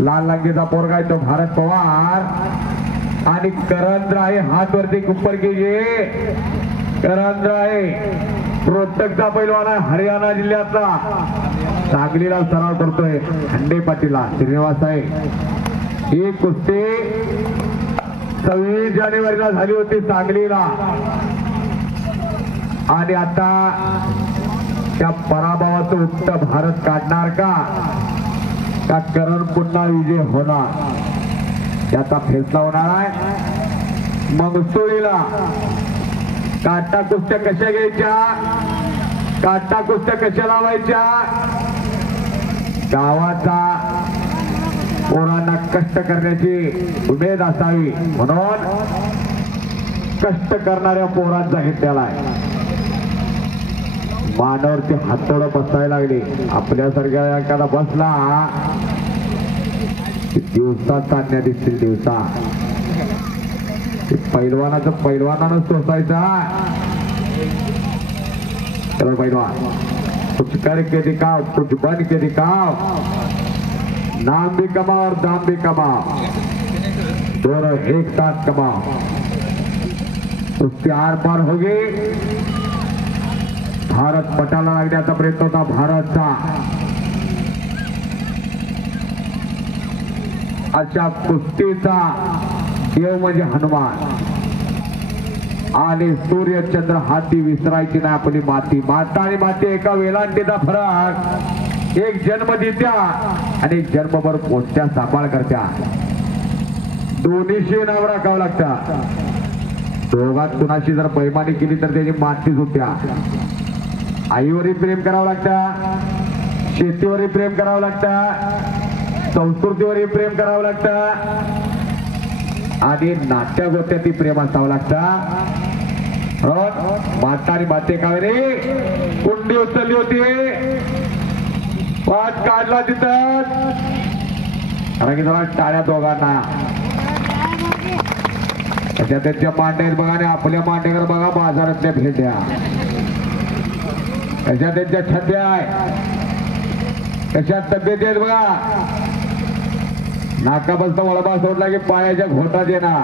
लाल लंगेचा पोरगा आहे तो भारत पवार आणि करंद्राळे हात वरती कुप्पर कीजिए. करंद्राळे रोहतकचा पैलवान आहे हरियाणा जिल्ह्यातला. सांगलीला सराव करतोय खंडे पाटीला श्रीनिवास आहे. ही कुस्ती 26 जानेवारीला झाली होती सांगलीला आणि आता त्या पराभवाचं उत्तर भारत काढणार का करण पुन्हा विजय होणार याचा फैसला होणार आहे. मंगसुळीला काटा कुस्त्या कशा घ्यायच्या, काटा कुस्त्या कशा लावायच्या, गावाचा पोरांना कष्ट करण्याची उमेद असावी म्हणून कष्ट करणाऱ्या पोरांचा हे त्याला आहे. मानावरती हातोडं बसायला लागले. आपल्यासारख्या एखादा बसला दिवसात चालण्या दिसतील. दिवसा पैलवानाचं पैलवानानं सोसायचा. चलो पैलवान कुछ करके दिखाओ, कुछ बन के दिखाओ. नाम भी कमाओ और दाम भी कमाओ, दोनों एक साथ कमाओ. उसके आर पार होगी. भारत पटाला लागण्याचा प्रयत्न होता भारतचा. अशा कुस्तीचा देव म्हणजे हनुमान आणि सूर्य चंद्र हाती विसरायची नाही आपली माती. माता आणि माती एका वेलांटीचा फरक. एक जन्म देत्या आणि एक जन्मभर पोचत्या सांभाळ करत्या. दोन्हीशी नाव राखावं लागतं. दोघात कुणाशी जर बैमानी केली तर त्याची मातीच होत्या. आईवरही प्रेम करावं लागतं, शेतीवरही प्रेम करावं लागतं, संस्कृतीवरही प्रेम करावं लागतं आणि नाट्य गोत्यातही प्रेम असावं लागतं. माता आणि माते का रे कुंडी उचलली होती, पाठ काढला तिथं. कारण की जरा टाळ्या दोघांना त्यांच्या मांड्यात बघा आणि आपल्या मांड्यावर बघा. बाजारातल्या भेट्या कशा त्यांच्या छत्या आहे, कशा तब्येती आहेत बघा. नाकाबसचा वळबा सोडला की पायाच्या घोटात येणार.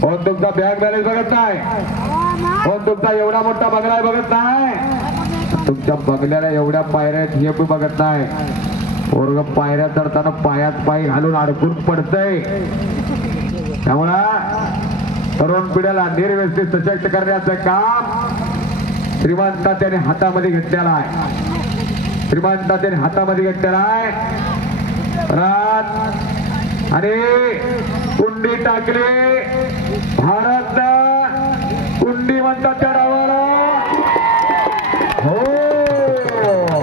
कोण तुमचा बँक बॅलन्स बघत नाही, कोण तुमचा एवढा मोठा बंगला बघत नाही, तुमच्या बंगल्याला एवढ्या पायऱ्या आहेत हे पण बघत नाही. पोरग पायऱ्या चढताना पायात पाय घालून अडकून पडतंय. त्यामुळं तरुण पिढ्याला निर्व्यवस्थित सशक्त करण्याचं काम श्रीमंत त्याने हातामध्ये घेतलेला आहे. श्रीमंत त्याने हातामध्ये घेतलेला आहे. आणि कुंडी टाकली. भारत कुंडी म्हणतात चढावं.